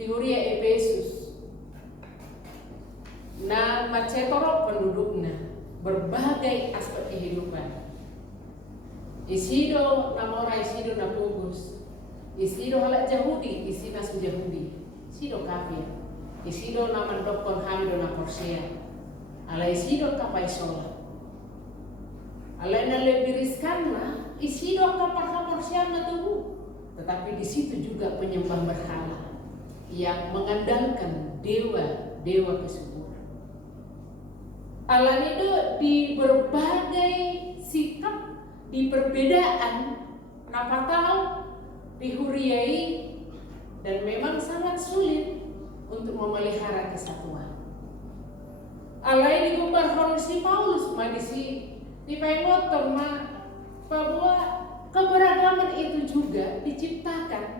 di Huria Efesus. Nah, macetoro penduduknya berbagai aspek kehidupan. Isido namora isido na pugus, isido halak Yahudi, isina su Yahudi, isido kafir, isido naman dokon hamido na Persia, ala isido kapaisola. Ala na lebih riskan na isido kapal Persia na tubuh, tetapi di situ juga penyembah berhala yang mengandalkan dewa kesuburan. Allah itu di berbagai sikap, di perbedaan, napatau, dihuriai, dan memang sangat sulit untuk memelihara kesatuan. Allah ini gumbar si Paulus, di pengotor, bahwa keberagaman itu juga diciptakan.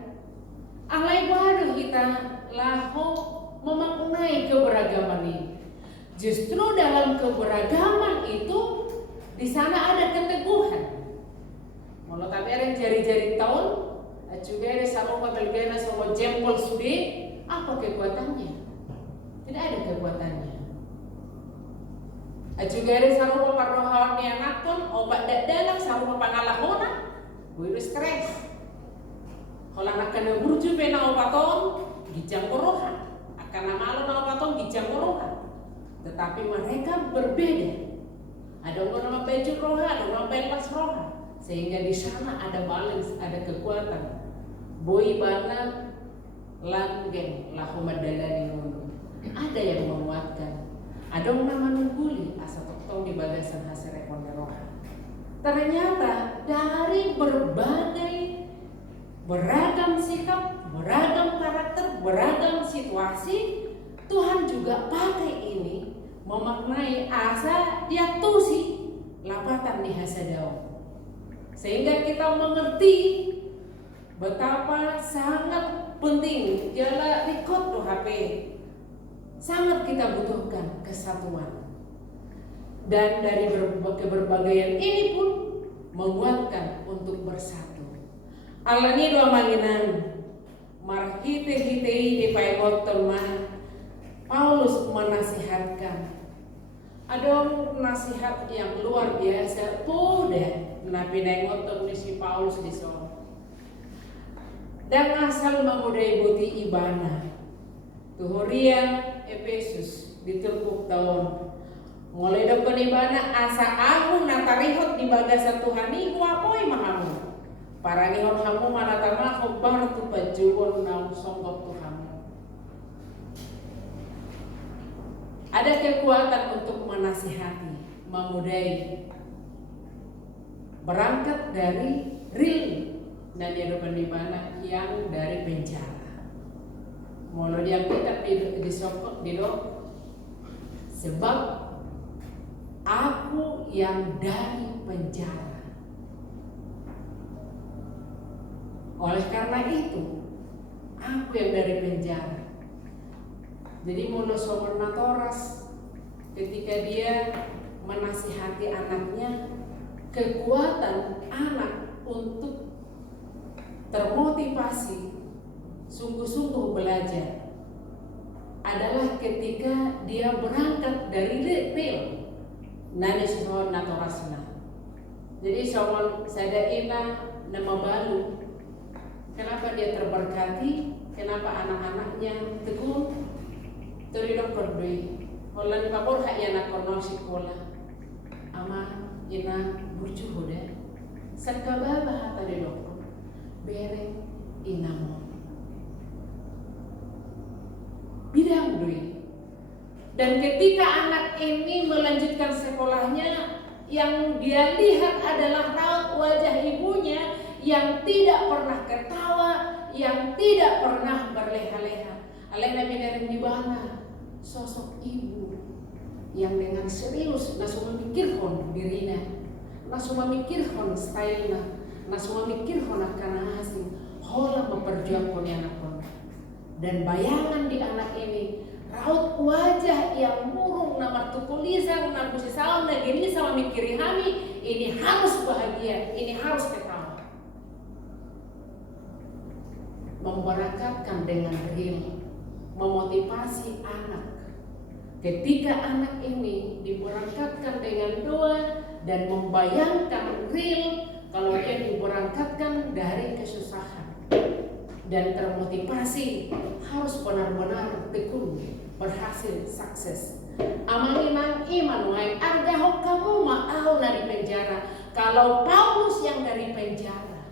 Allah baru kita laho memaknai keberagaman ini. Justru dalam keberagaman itu di sana ada keteguhan. Kalau tapi ada jari-jari tahun, juga ada sama pembelgana sama jempol sude, apa kekuatannya? Tidak ada kekuatannya. Juga ada sama parohani anakon, obat dadak sama pangalahona, virus stres. Kalau anak kena burju pena obaton, gijang korohan, akan nama na obaton gijang korohan. Tetapi mereka berbeda. Ada orang nama baju roha, ada orang bebas roha, sehingga di sana ada balance, ada kekuatan. Boy bana langgeng lahumadalani ngono. Ada yang menguatkan. Ada orang nama nungguli asal tong di bagasan hasil ekonomi roha. Ternyata dari beragam sikap, beragam karakter, beragam situasi, Tuhan juga pakai ini memaknai asa diaktusi lapatan di hasadau, sehingga kita mengerti betapa sangat penting jala record tuh HP, sangat kita butuhkan kesatuan, dan dari keberbagaian ini pun menguatkan untuk bersatu. Alani doa manginan marhite-hitei di paimot teman Paulus menasihatkan. Ada nasihat yang luar biasa, poda nabi nengoton di si Paulus di sana. Dan asal mengudai buti ibana, Huria Efesus diturkuk tahun. Mulai depan ibana asa aku natarihot di bagasa Tuhan ini wapoi mahamu. Para nihon hamu manatama khobar tu pajuwon nang songgok Tuhan. Ada kekuatan untuk menasihati, memudai, berangkat dari real dan kehidupan di mana yang dari penjara. Mulai dia kita disokok di dok, sebab aku yang dari penjara. Oleh karena itu, aku yang dari penjara. Jadi monosomor natoras ketika dia menasihati anaknya, kekuatan anak untuk termotivasi sungguh-sungguh belajar adalah ketika dia berangkat dari real nani somor natorasna. Jadi somor sadaina nama balu. Kenapa dia terberkati? Kenapa anak-anaknya teguh? Teridok kordoi, holan papor hak yana kono sekolah, ama ina burju hoda, sakaba bahata de dokter, bere inamo, bidang doi. Dan ketika anak ini melanjutkan sekolahnya, yang dia lihat adalah raut wajah ibunya yang tidak pernah ketawa, yang tidak pernah berleha-leha. Alena binarin di mana? Sosok ibu yang dengan serius nasu memikirkan dirinya, nasu memikirkan stylenya, nasu memikirkan akan hasil, hola memperjuangkan anak-anak. Dan bayangan di anak ini, raut wajah yang murung, nama tukulisan, nama sisawan, dan ini sama mikirin kami, ini harus bahagia, ini harus ketawa. Memberangkatkan dengan real. memotivasi anak. Ketika anak ini diberangkatkan dengan doa dan membayangkan real kalau dia diberangkatkan dari kesusahan dan termotivasi, harus benar-benar tekun, berhasil, sukses. Amangin nang iman wai argahok kamu mau dari penjara. Kalau Paulus yang dari penjara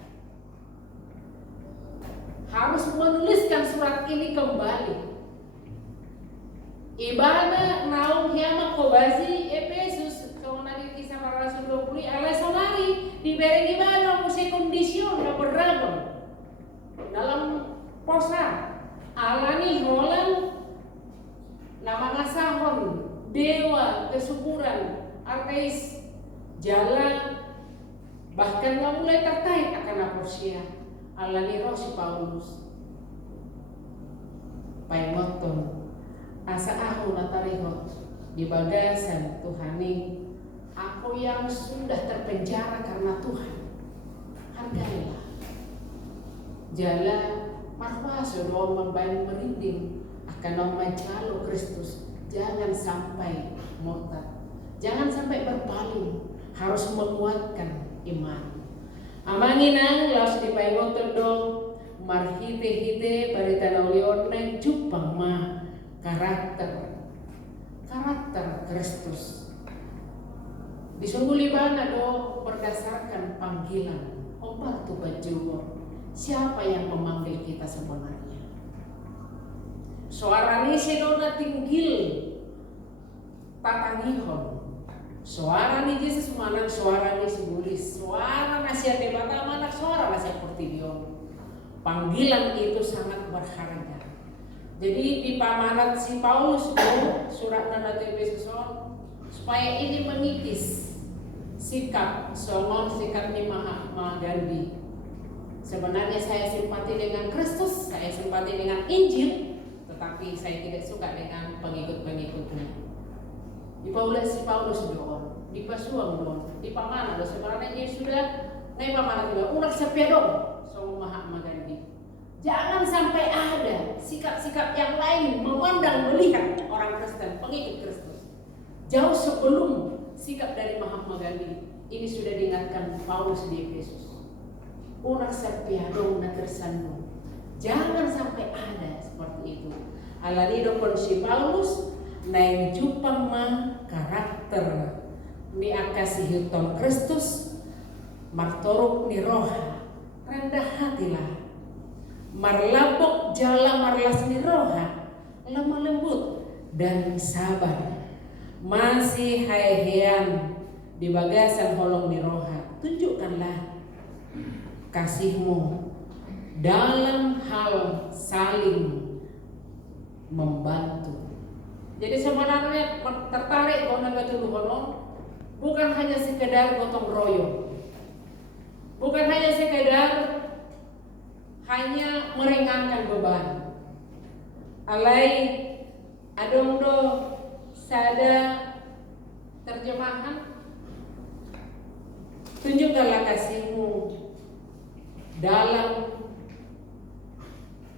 harus menuliskan surat ini kembali. Ibadah naung hiama kobasi Efesus kalau nanti kisah para rasul 20 alai sonari diberi ibadah musik kondisyon dan beragam dalam posa alani Holland nama ngasahon dewa kesuburan artis jalan bahkan nggak mulai terkait akan aposia alani rosi Paulus paimoton asa aku natarihot di bagasan Tuhani, aku yang sudah terpenjara karena Tuhan, hargailah. Jala marwaso doa membayang merinding akan nama calo Kristus. Jangan sampai murtad, jangan sampai berpaling, harus menguatkan iman. Amanginang laos di paimoton dong marhite-hite barita naulion nang jupang mah karakter Kristus disungguh libana do berdasarkan panggilan obat tu baju siapa yang memanggil kita sebenarnya. Suara ni sedona tinggil tatangihon suara ni Yesus manang suara ni sibulis suara nasihat debata manak suara nasihat portidion. Panggilan itu sangat berharga. Jadi di pamanat si Paulus itu surat nanda Efesus supaya ini mengikis sikap songon sikap ni Mahatma Gandhi. Sebenarnya saya simpati dengan Kristus, saya simpati dengan Injil, tetapi saya tidak suka dengan pengikut-pengikutnya. Di si Paulus doon, di pasuang doon, di pamanat sebenarnya dia sudah naik pamanat juga ulah sepiadong songon Mahatma Gandhi. Jangan sampai ada sikap-sikap yang lain memandang melihat orang Kristen, pengikut Kristus. Jauh sebelum sikap dari Mahatma Gandhi, ini sudah diingatkan Paulus di Efesus. Unak sepiadong na tersandung. Jangan sampai ada seperti itu. Alanido pun si Paulus naik jupang mah karakter ni akasih hiton Kristus martoruk ni roha rendah hatilah. Marlapok jala marlas ni roha lemah lembut dan sabar masih haehean di bagasan holong ni roha. Tunjukkanlah kasihmu dalam hal saling membantu. Jadi sebenarnya tertarik kalau naga tuduh holong bukan hanya sekedar gotong royong, bukan hanya sekedar hanya meringankan beban. Alai adong do sada terjemahan tunjukkanlah kasihmu dalam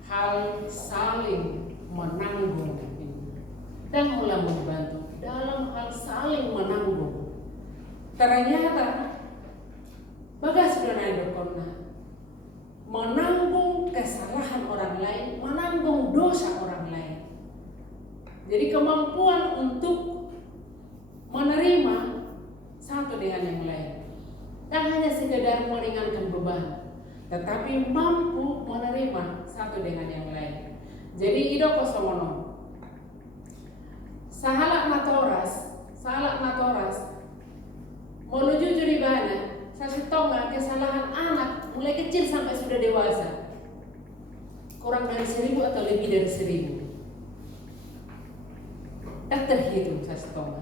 hal saling menanggung dan mulai membantu dalam hal saling menanggung. Ternyata bagas sebenarnya dokterna menanggung kesalahan orang lain, menanggung dosa orang lain. Jadi kemampuan untuk menerima satu dengan yang lain, dan hanya sekedar meringankan beban, tetapi mampu menerima satu dengan yang lain. Jadi ido kosomono sahalak natoras menuju juribana sasitonga kesalahan anak mulai kecil sampai sudah dewasa kurang dari 1000 atau lebih dari 1000 tak terhitung sasitonga.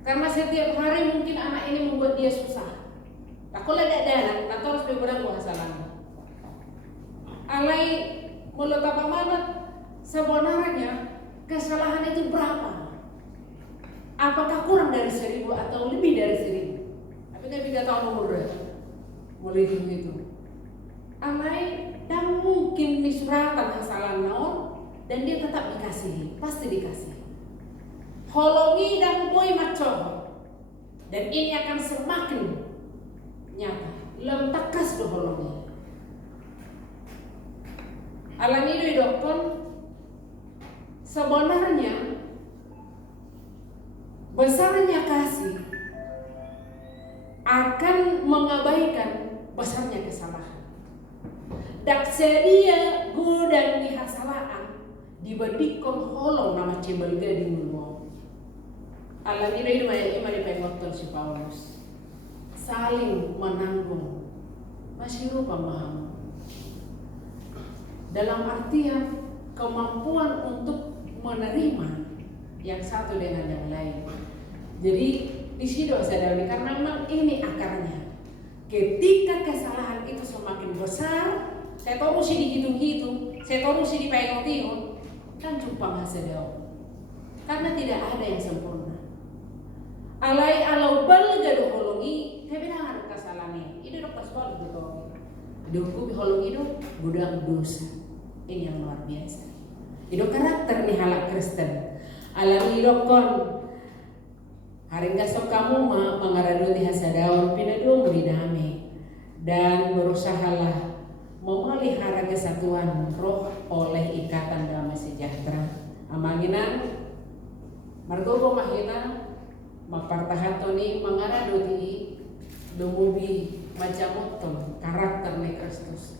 Karena setiap hari mungkin anak ini membuat dia susah. Aku lagi ada anak, atau harus beberapa kesalahan. Alai mulut apa mana? Sebenarnya kesalahan itu berapa? Apakah kurang dari 1000 atau lebih dari 1000? Tapi kan 3 tahun umur mulai itu. Alai dan mungkin disuratan kesalahan naon dan dan dia tetap dikasihi, pasti dikasihi. Holongi dan boy macoho, dan ini akan semakin nyata. Lem takas do holongi. Alani do idokon sebenarnya besarnya kasih akan mengabaikan besarnya kesalahan. Dak sedia godang di hasalaan dibandingkan holong nama cebel gading mulmo. Alani do ima di pengoton si Paulus saling menanggung, masih rupa paham. Dalam artian kemampuan untuk menerima yang satu dengan yang lain. Jadi di situ sadari karena memang ini akarnya. Ketika kesalahan itu semakin besar, saya tahu mesti dihitung-hitung, saya tahu mesti dipengok-tengok, kan cupang hasadau. Karena tidak ada yang sempurna. Alai alau balga do holongi, tapi dah ada kesalahan ini dokter sekolah betul. Dihukum holongi itu gudang dosa. Ini yang luar biasa. Itu karakter nih halak Kristen. Alami dokon hari gasok kamu mengaradu di hasadaun pinadung beridame dan berusahalah memelihara kesatuan roh oleh ikatan damai sejahtera. Amanginan margogo mahina mapartahatoni mengaradu di dumubi macam karakter nih Kristus.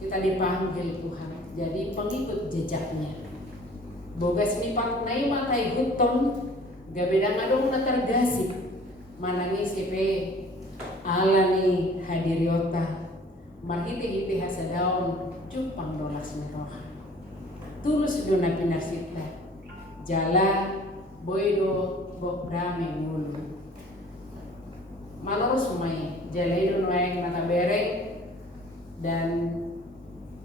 Kita dipanggil Tuhan jadi pengikut jejaknya. Boga senipat nai matai huton gabedang adong natargasik manangi sepe alani hadiriota marhiti-hiti hasadaon cupang dolas meroha tulus dona pinasita jala boido bok brame mulu malorus mai jala ido noeng natabere dan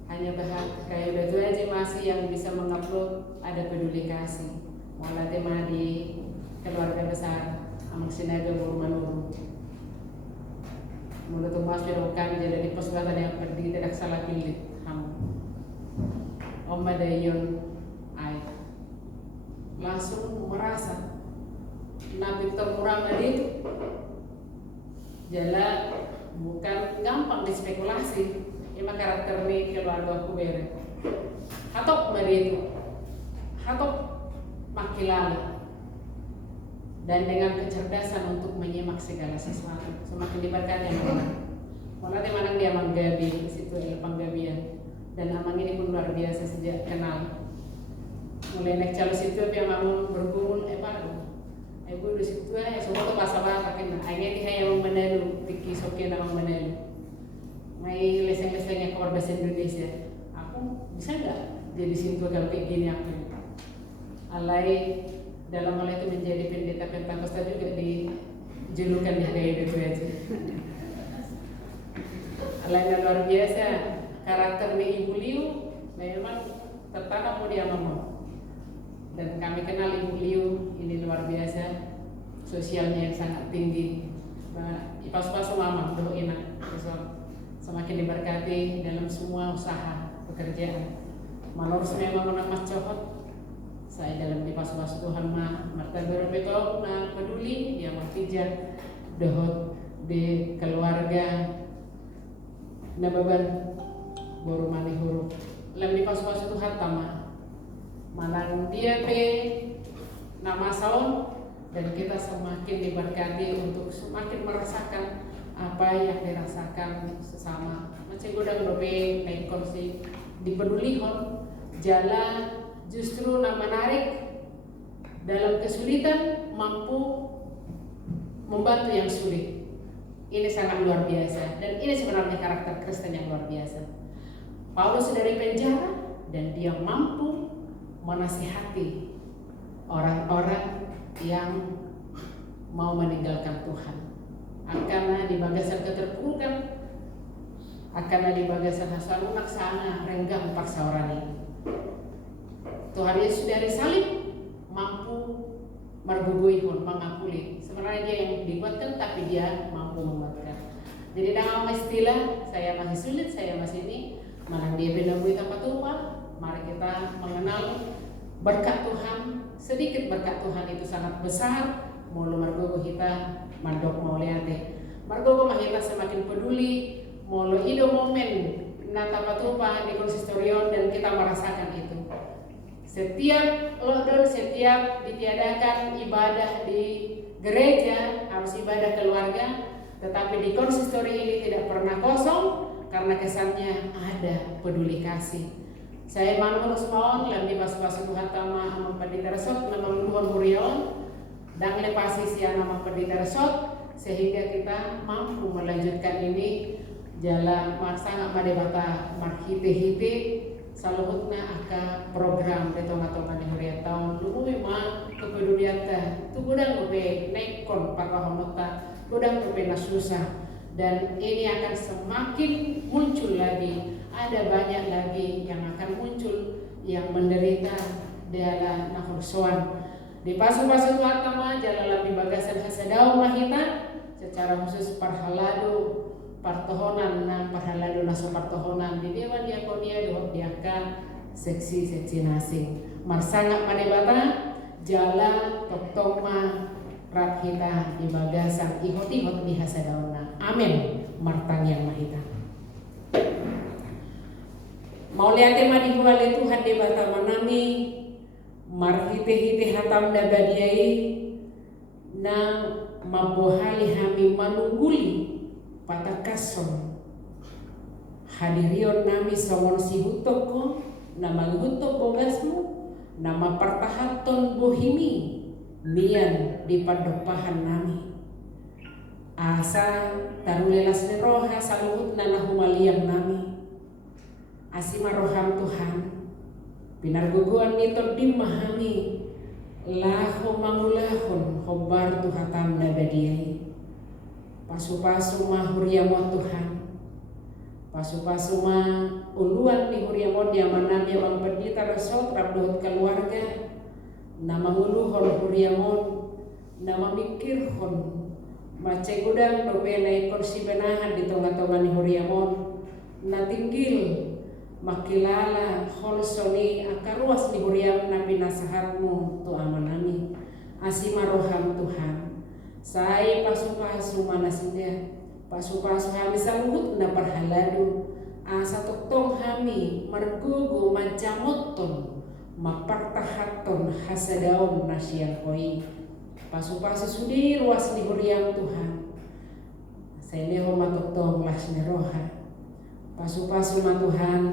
hanya bahas kayak batu aja masih yang bisa mengupload ada peduli kasih malah tema di keluarga besar amang sinaga Manuru mulut tumas berokan jadi di persebatan yang pergi tidak salah pilih kamu Om Dayon ay langsung merasa Nabi Termurah itu jala bukan gampang dispekulasi. Ima karakter ni keluarga aku bere. Hatok merito, hatok makilala, dan dengan kecerdasan untuk menyimak segala sesuatu. Semakin diberkati yang mana. Malah di mana dia manggabi, di situ ada panggabian. Dan namanya ini pun luar biasa sejak kenal. Mulai naik calon situ dia mau bergumul, baru. Ibu di situ semua tuh masalah pakai. Akhirnya dia yang menalu, tiki soke nama menalu. May leseng-lesengnya keluar bahasa Indonesia. Aku bisa nggak jadi sintu kalau kayak gini aku? Alai dalam hal itu menjadi pendeta Pentakosta juga dijulukan di gaya itu aja. Alai luar biasa karakter Ibu Liu memang tertanam dia mama. Dan kami kenal Ibu Liu ini luar biasa sosialnya yang sangat tinggi. Pas-pas mama doain semakin diberkati dalam semua usaha pekerjaan. Malors memang menang cohot. Saya dalam dipas-pas Tuhan marta berobeto na peduli dia maktija dohot di keluarga na beban baru mani huruf. Dalam dipas-pas Tuhan tama manang dia pe nama saon dan kita semakin diberkati untuk semakin merasakan apa yang dirasakan sesama. Macam godang dobe naik kursi dipedulihon jala justru menarik dalam kesulitan mampu membantu yang sulit. Ini sangat luar biasa dan ini sebenarnya karakter Kristen yang luar biasa. Paulus dari penjara dan dia mampu menasihati orang-orang yang mau meninggalkan Tuhan. Akarna di bagasan keterpurukan, akarna di bagasan hasil naksana renggang paksa orang ini. Tuhan Yesus dari salib mampu mergubuihun, mengakuli. Sebenarnya dia yang dibuatkan, tapi dia mampu membuatkan. Jadi dalam istilah saya masih sulit, saya masih ini, malah dia benar-benar tanpa tumpah, Mari kita mengenal berkat Tuhan. Sedikit berkat Tuhan itu sangat besar. Mulu margogo kita mandok mau liate. Margogo mahita semakin peduli. Mulu ido momen natapatupa di konsistorion dan kita merasakan itu. Setiap lockdown, setiap ditiadakan ibadah di gereja harus ibadah keluarga, tetapi di konsistori ini tidak pernah kosong karena kesannya ada peduli kasih. Saya manurus mohon lebih pas-pas Tuhan tama amang pendeta resot nama luhon hurion dan lepasi sia nama pendeta resot sehingga kita mampu melanjutkan ini jalan sangat madebata marhite-hite saluhutna aka program detonga-tonga di huria tahun lu memang kepedulian tu gudang ube nekon pakahonota gudang ube nasusah dan ini akan semakin muncul lagi. Ada banyak lagi yang akan muncul yang menderita dalam nahursoan di pasu-pasu atama jalan lebih bagasan hasadau mahita secara khusus parhalado partohonan nang parhalado naso partohonan di Dewan Diakonia doa diaka seksi nasing marsangak manebata jalan toktoma rakhita di bagasan ihot-ihot di hasadauna amin martang yang mahita. Mau lihat tema di buale Tuhan di bata manami marhite-hite hatam dabadiai na mabohali hami manungguli patakason hadirion nami songon si hutoko nama hutok bogasmu nama partahaton bohimi mian di padopahan nami asa tarulelas ni roha saluhut na nahumaliang nami asima roham Tuhan pinarguguan nito dimahami laho mangulahon hobar tuhatam nabadiai pasu-pasu ma huriamo Tuhan pasu-pasu ma uluan ni huriamo diamanan yang pendeta resot rabdohot keluarga nama nguluhon huriamo nama mikirhon mace gudang dobenai kursi benahan di tengah-tengah ni huriamo na tinggil makilala holsoni akaruas ni huriam nabi nasahatmu tu amanami asima roham Tuhan saya pasu-pasu manasida pasu-pasu hami saluhut na parhaladu asa toktong hami margugu macamoton mapartahaton hasadaon nasian koi pasu-pasu sudi ruas ni huriam Tuhan saya leho matoktong lasni roha pasu-pasu ma Tuhan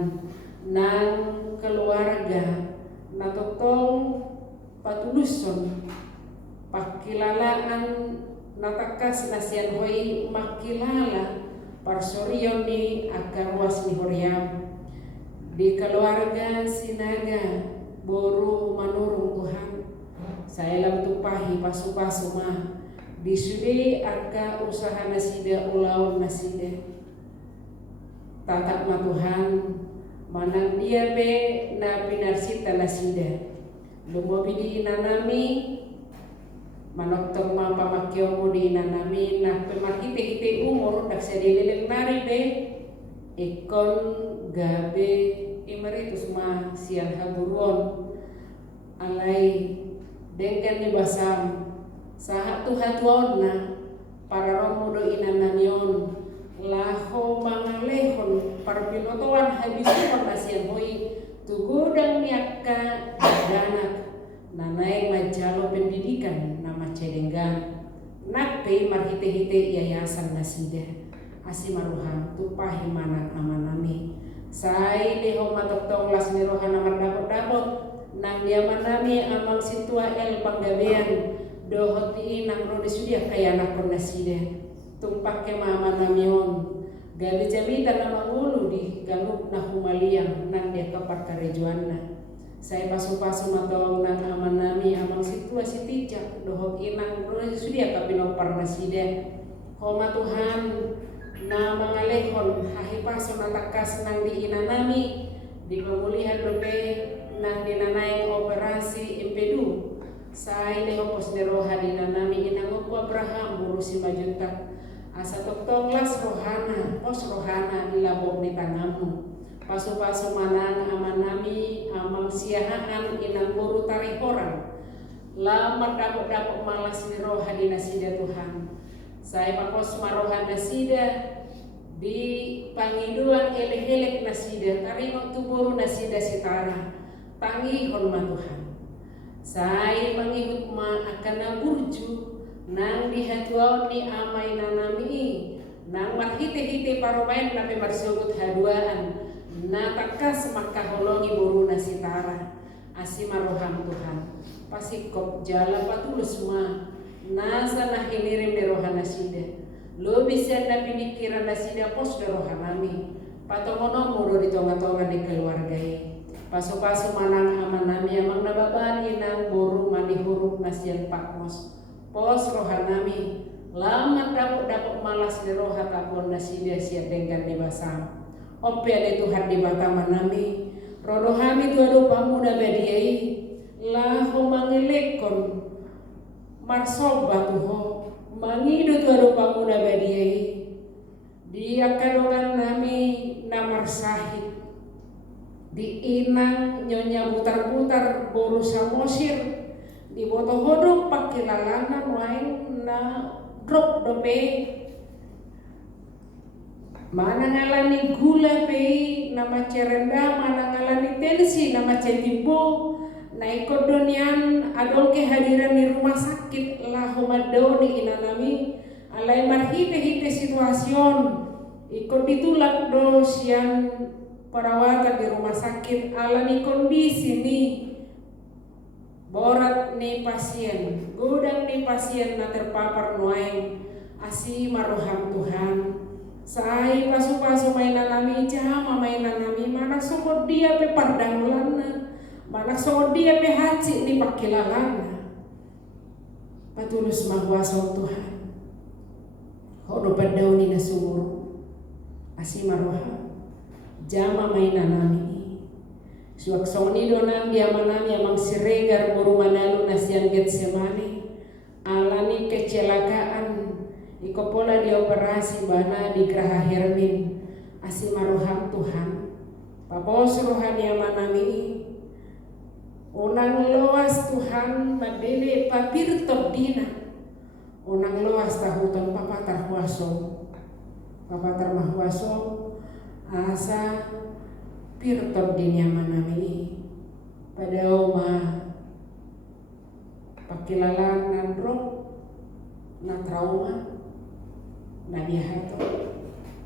nang keluarga natotong patuluson pakilalaan natakas nasian hoi makilala parsorion di akarwas ni horiam di keluarga sinaga boru manurung Tuhan saya lam tupahi pasu-pasu ma disude aka usaha nasida ulaun nasida tatak ma Tuhan manang dia be na pinarsita nasida lumobi di inanami manoktong ma pamakyo mo di inanami na pemakite-kite umur dak sadililin mari be ikon gabe imeritus ma siang haburon alai dengkan ni basam sahat Tuhan na para romo do inanamion laho mangalehon parpinotoan habisuan nasian hoi tugudang niaka danak nanay majalo pendidikan nama cedenggan nakpe marhite-hite yayasan nasida asimaruham tupahi manak amanami sai leho matoktong las nirohan amar dapot-dapot nang diamanami amang situa el panggabean dohoti nang rodisudia kaya anak nasida tumpak ke mama namion gabi jamita nama ulu di galuk na humaliang nang dia kapar karejuanna saya pasu-pasu matong nang aman nami amang situasi tijak dohok inang sudia kapinong parnasida homa Tuhan na mangalehon hahipaso natakas nang di inanami di pemulihan dope nang dinanaing operasi impedu saya leho posneroha dinanami inangoku Abraham burusi majuntak asa toktong las rohana pos rohana ilabog ni tanamu pasu-pasu manang amanami siahaan inang boru tarik orang. Lama dapok malas ni roha di nasida Tuhan. Saya pakos maroha nasida di pangiduan elek-elek nasida. Tarimo tu boru nasida sitara. Tangihon ma Tuhan. Saya mangihut ma akan naburju nang dihatuaw ni amay nanami. Nang marhite-hite parobayan nape marsugut haduaan. Natakas makaholongi boru nasitara. Asimaroham Tuhan. Pasikop jala patulus ma nasa na hinirim de roha nasida lo bisa na pinikiran nasida pos de roha nami patongono muro di tonga-tonga di keluargai paso-paso manang aman nami amang nababan inang boru mani huruf nasian pakmos pos roha nami lamat dapok malas de roha tapon nasida siat denggan di basam ope ade Tuhan di bataman nami rodohami tuadu pamuda bediai laho mangelekon marsoba tuho mangidu tuado pamuna badiai dia kadongan nami namar sahid di inang nyonya putar-putar boru samosir di boto hodok pakai lalana main na drop dope mana ngalani gula pe nama cerenda mana ngalani tensi nama cetimbo naikot donian adol kehadiran di rumah sakit lahomadoni inanami alai marhite-hite situasion ikut ditulak dos yang perawatan di rumah sakit alami kondisi nih borat nih pasien gudang nih pasien na terpapar nuain asi maroham Tuhan saya pasu-pasu mainan nami jama mainan nami mana sokot dia pe pardang lana mana so dia pehaci di pakilalana patulus mahwasa Tuhan hodo padauni na sumur asimaroha jama mainan nami suak soni donang dia manami amang siregar boru manalu nasian Getsemani alani kecelakaan ikopola dioperasi bana di Geraha Hermin asimaroha Tuhan papos rohani amanami unang loas Tuhan padele papirtod dina unang loas tahutan papatar mahwaso asa pirtod dinya manami pada oma pakilalang nandrok na trauma na bihato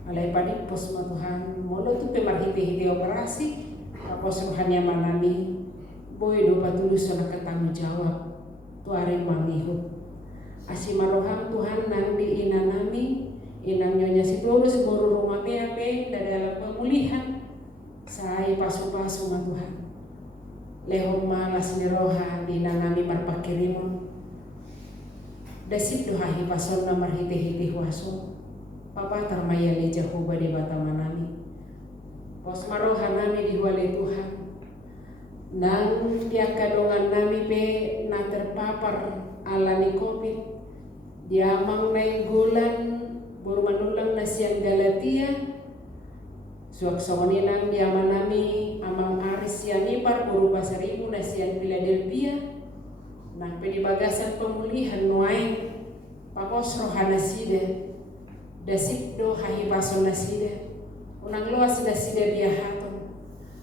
alay padipos ma Tuhan molo tu pemarhite-hite operasi tapos rohanya manami boy do patulus na katanggung jawab tuare mangihut asimaroham Tuhan nang di inanami inang nyonya situlus boru rumah PAP dalam pemulihan saya pasu-pasu ma Tuhan lehom malas ni roha di nanami marpakirimon dasip dohahi pason na marhite-hite waso papa tarmaya ni Jehovah di batamanami pos maroha nami di wale Tuhan nang dia kadongan nami pe na terpapar alani COVID dia mang nainggulan baru manulang nasian Galatia suak soni nang dia manami amang aris yanipar baru pasaribu nasian Philadelphia nang pe di bagasan pemulihan nuain papos rohana sida dasip do hahi pason nasida unang luas nasida biahato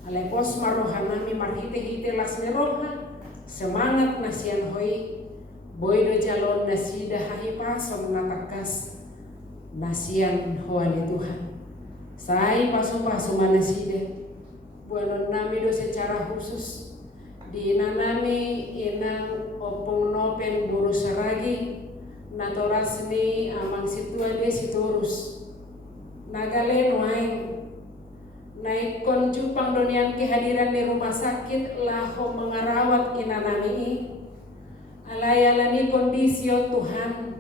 alai pos marohanami marhite-hite las neroha semangat nasian hoi boy do jalon nasida hahi pason natakas nasian hoali Tuhan sai paso-paso manasida buanon nami do secara khusus di nanami inang opong nopen buru saragi natoras ni amang situa de siturus nagale noain naik konjupang donian kehadiran di rumah sakit laho mengarawat inanami alayalani kondisi Tuhan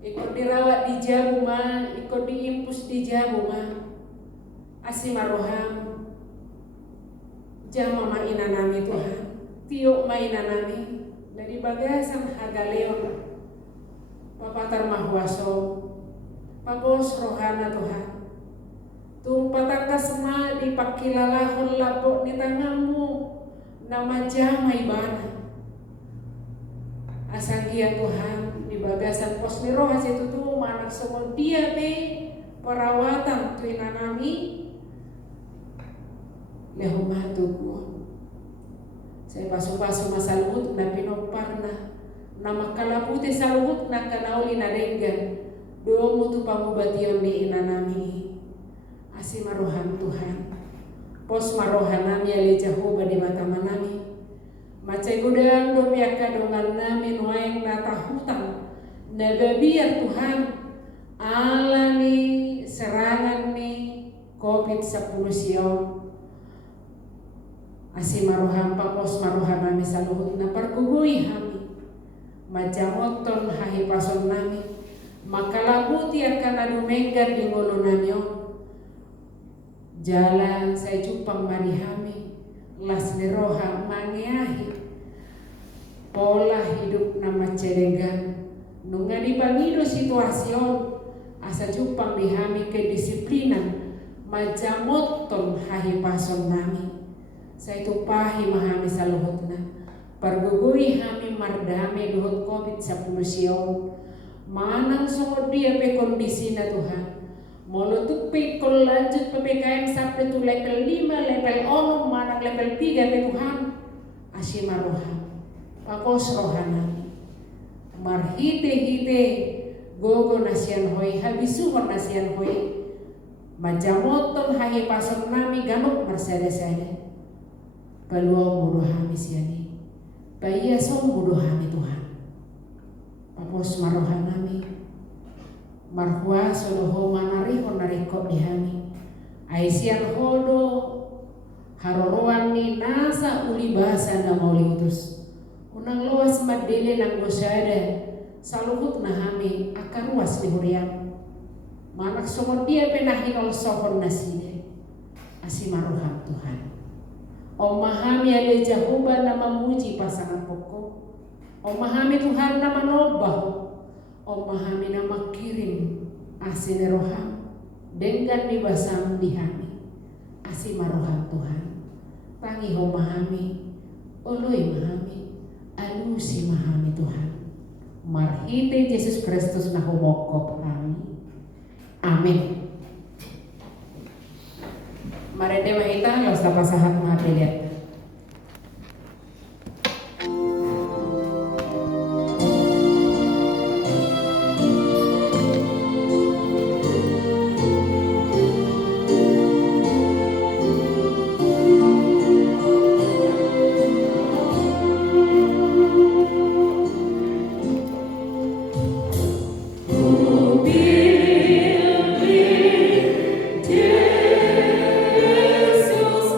ikut dirawat di Jabuma ikut diimpus di Jabuma asimaroham jama inanami Tuhan tiuk mainanami dari bagasan hagaleon papatar mahwaso papos rohana Tuhan tung patakas ma di pakilalahon labok ni tangamu nama jama ibadah. Asagia Tuhan di bagasan pos mirohas itu tuh manak semua dia be perawatan tuh inanami lehumah tuh. Saya pasu-pasu masa luhut na pinoparna nama kalaputi sa luhut na kanauli na renggan domu tu pamubation ni inanami asi marohan Tuhan pos marohan nami ali Jehovah di mata manami macai gudang domiaka dongan nami nuaeng nata hutang nagabiar Tuhan alani serangan ni COVID-19 asi marohan papos marohan nami saluhut na pergugui hami majamoton hahi pason nami makalabuti akan adumenggan di ngolo namyo jalan saya cupang marihami las neroha mangiahi pola hidup nama cedengan nunga dipangido situasyon asa cupang dihami kedisiplinan majamoton hahi pason nami saya tupahi mahami saluhutna pergugui hami mardame duhut COVID-19 manang sungguh dia pe kondisi na Tuhan molutuk pe kol lanjut PPKM sampai tu level 5 level 6 manang level 3 pe Tuhan asima rohan pakos rohanami marhite-hite gogo nasian hoi habisuhon nasian hoi majamoton hahi pason nami ganok marsede-sede peluang mudohami siani Baya som mudohami Tuhan papos marohanami marhua sodoho manariho narikot dihami aisian hodo haroroan ni nasa uli bahasa na mauli utus unang luas madele nang gosada saluhut nahami akan ruas di huriang manak somod dia penahinol sohon naside asi marohan Tuhan Omahami ale Jehovah na mamuji pasangan pokok. Omahami Tuhan na manobah. Omahami na makirim asine roham dengan dibasam dihami asi marohan Tuhan. Tangi omahami oloi mahami alusi mahami Tuhan. Marhite Yesus Kristus na humokop kami. Amin. Marede mahita los tapasahat mapiliat. Jesus,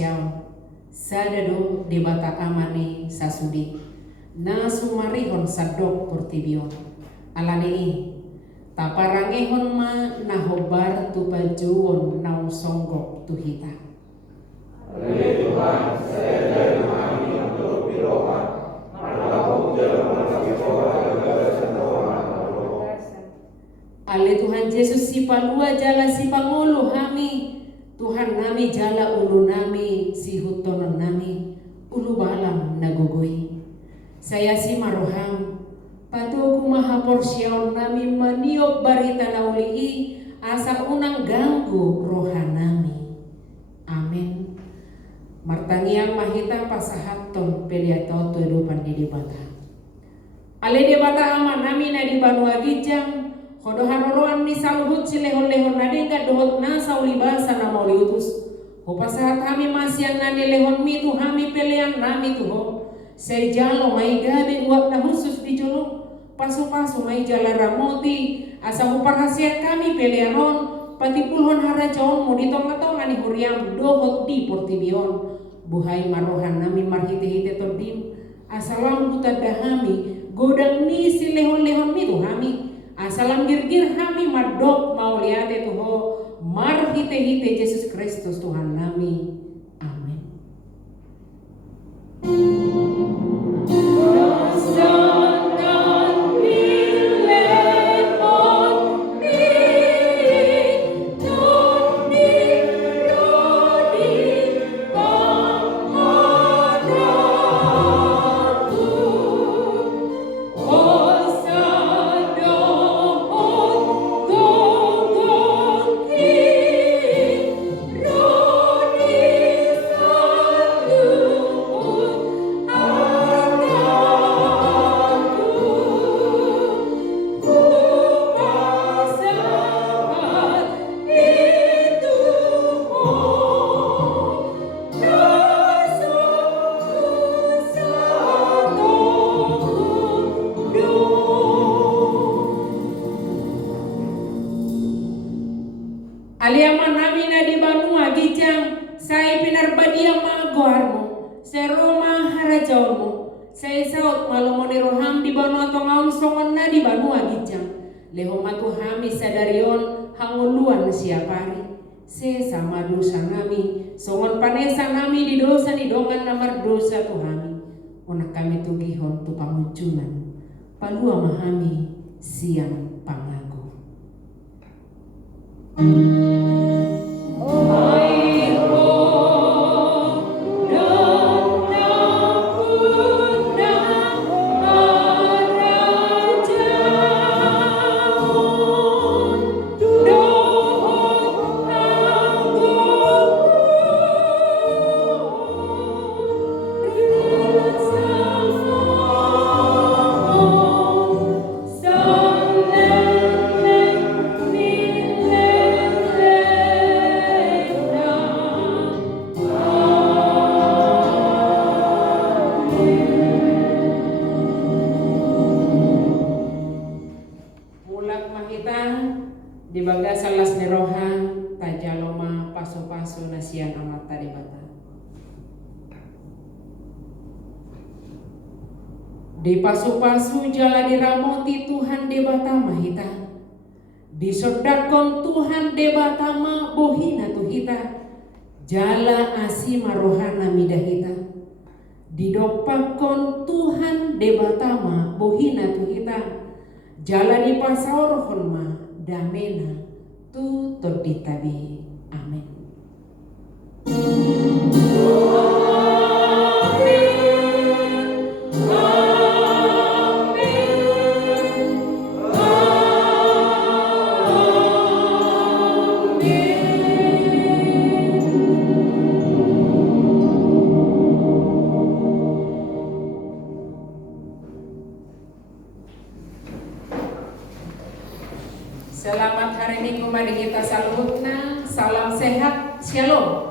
siao sadado debata amane sasudi na sumarihon sadok portibion alane taparangehon ma nahobar tu pajuon na songgok tu hita. Ale Tuhan, saya dari memahami untuk biroha, malaku dalam menangis Ale Tuhan Yesus si palua jala si pangulu hami, Tuhan nami jala ulu nami si hutonon nami, ulu balam nagugui. Saya si maroham, patuku maha porsyaon nami maniop barita naulii, asa unang ganggu rohan nami. Amin. Martangiang mahita pasahaton peliato tuedupan di debata. Ale debata ama nami na di Banua Gijang, kodo haroroan ni saluhut si lehon-lehon nadengga dohot na saulibasa na mauliutus. Ho pasahat kami masyan na ni lehon mi tu hami pelean nami tu ho. Say jalo may gabi uwak na husus di jolo. Paso-paso may jala ramoti. Asa ho parhasiat kami peleanon. Pati pulhon harajaon mo ditong-tong ani huriam dohot di portibion. Buhay marohan nami marhite-hite tordim. Asalam butadahami godang ni si lehon-lehon mi tu hami. Asalam girgir hami madok mau liate tuho marhite-hite Yesus Kristus Tuhan nami. Amin. Aliaman nami na di Banua Gijang, say pinarbadia maagoharmo, say Roma harajaonmo, say saot malomoni roham di Banua tongaon songon na di Banua Gijang, leho matu hami sadarion hanguluan siapari, say sama dosa nami, songon panesa nami di dosa di dongan namar dosa tu hami, unak kami tugihon tu pamujunan, palua mahami siang pangago. Di baga salas nerohan tajaloma paso-paso nasian amat tadi bata. Di paso-paso jala diramoti Tuhan debata mahita. Di sodakon Tuhan debata ma bohina tuhita. Jala asima rohana midahita. Di dopakon Tuhan debata ma bohina tuhita. Jala di pasaorohon ma damena tu toditabi. Amin. Selamat hari Minggu, mari kita saluhutna. Salam sehat, shalom.